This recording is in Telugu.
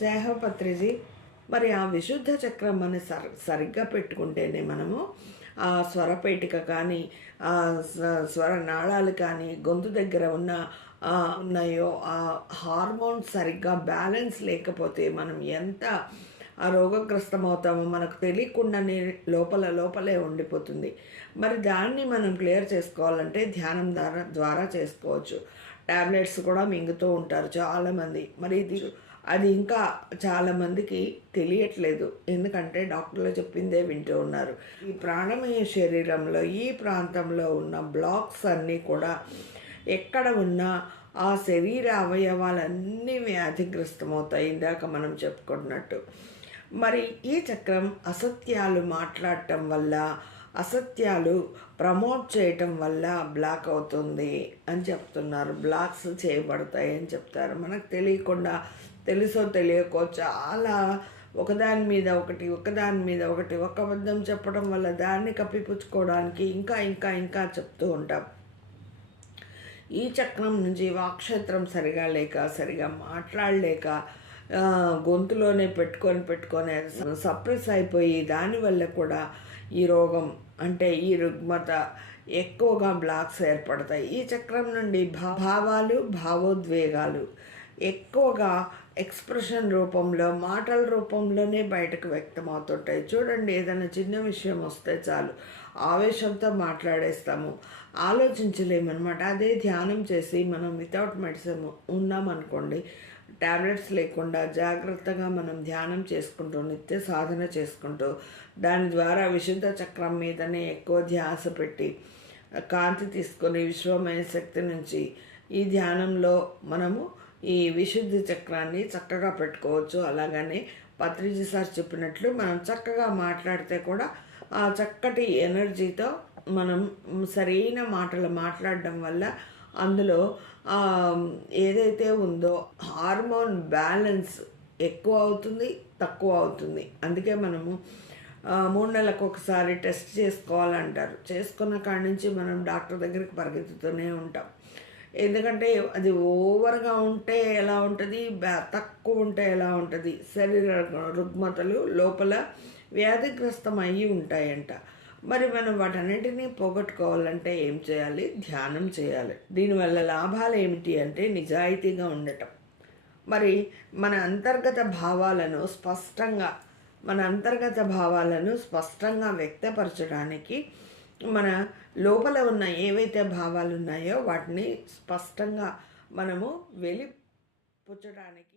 జై హో పత్రిజీ. మరి ఆ విశుద్ధ చక్రం మన సరిగ్గా పెట్టుకుంటేనే మనము ఆ స్వరపేటిక కానీ ఆ స్వర నాళాలు కానీ గొంతు దగ్గర ఉన్నాయో ఆ హార్మోన్స్ సరిగ్గా బ్యాలెన్స్ లేకపోతే మనం ఎంత ఆ రోగగ్రస్తమవుతామో మనకు తెలియకుండానే లోపలే ఉండిపోతుంది. మరి దాన్ని మనం క్లియర్ చేసుకోవాలంటే ధ్యానం ద్వారా చేసుకోవచ్చు. ట్యాబ్లెట్స్ కూడా మింగుతూ ఉంటారు చాలామంది. మరి అది ఇంకా చాలామందికి తెలియట్లేదు. ఎందుకంటే డాక్టర్లు చెప్పిందే వింటూ ఉన్నారు. ఈ ప్రాణమయ శరీరంలో ఈ ప్రాంతంలో ఉన్న బ్లాక్స్ అన్నీ కూడా ఎక్కడ ఉన్నా ఆ శరీర అవయవాలన్నీ వ్యాధిగ్రస్తమవుతాయి. ఇందాక మనం చెప్పుకున్నట్టు. మరి ఈ చక్రం అసత్యాలు మాట్లాడటం వల్ల, అసత్యాలు ప్రమోట్ చేయటం వల్ల బ్లాక్ అవుతుంది అని చెప్తున్నారు. బ్లాక్స్ చేయబడతాయి అని చెప్తారు. మనకు తెలియకుండా, తెలుసో తెలియకో చాలా ఒకదాని మీద ఒకటి ఒక అబద్ధం చెప్పడం వల్ల దాన్ని కప్పిపుచ్చుకోవడానికి ఇంకా ఇంకా ఇంకా చెప్తూ ఉంటాం. ఈ చక్రం నుంచి వాక్క్షేత్రం సరిగా మాట్లాడలేక గొంతులోనే పెట్టుకొని సప్రెస్ అయిపోయి దానివల్ల కూడా ఈ రోగం అంటే ఈ రుగ్మత ఎక్కువగా బ్లాక్స్ ఏర్పడతాయి. ఈ చక్రం నుండి భావాలు భావోద్వేగాలు ఎక్కువగా ఎక్స్ప్రెషన్ రూపంలో మాటల రూపంలోనే బయటకు వ్యక్తమవుతుంటాయి. చూడండి, ఏదైనా చిన్న విషయం వస్తే చాలు ఆవేశంతో మాట్లాడేస్తాము, ఆలోచించలేమన్నమాట. అదే ధ్యానం చేసి మనం వితౌట్ మెడిసిన్ ఉన్నామనుకోండి, ట్యాబ్లెట్స్ లేకుండా జాగ్రత్తగా మనం ధ్యానం చేసుకుంటూ నిత్య సాధన చేసుకుంటూ దాని ద్వారా విశుద్ధ చక్రం మీదనే ఎక్కువ ధ్యాస పెట్టి కాంతి తీసుకొని విశ్వమయ శక్తి నుంచి ఈ ధ్యానంలో మనము ఈ విశుద్ధి చక్రాన్ని చక్కగా పెట్టుకోవచ్చు. అలాగనే పత్రిజీ సార్ చెప్పినట్లు మనం చక్కగా మాట్లాడితే కూడా ఆ చక్కటి ఎనర్జీతో మనం సరైన మాటలు మాట్లాడడం వల్ల అందులో ఏదైతే ఉందో హార్మోన్ బ్యాలెన్స్ ఎక్కువ అవుతుంది, తక్కువ అవుతుంది. అందుకే మనము 3 నెలలకు ఒకసారి టెస్ట్ చేసుకోవాలంటారు. చేసుకున్న కాడి నుంచి మనం డాక్టర్ దగ్గరికి పరిగెత్తుతూనే ఉంటాం. ఎందుకంటే అది ఓవర్గా ఉంటే ఎలా ఉంటుంది, తక్కువ ఉంటే ఎలా ఉంటుంది, శరీర రుగ్మతలు లోపల వ్యాధిగ్రస్తం అయ్యి ఉంటాయంట. మరి మనం వాటన్నిటినీ పోగొట్టుకోవాలంటే ఏం చేయాలి? ధ్యానం చేయాలి. దీనివల్ల లాభాలు ఏమిటి అంటే నిజాయితీగా ఉండటం. మరి మన అంతర్గత భావాలను స్పష్టంగా వ్యక్తపరచడానికి మన లోపల ఉన్న ఏవైతే భావాలు ఉన్నాయో వాటిని స్పష్టంగా మనము వెలిపుచ్చడానికి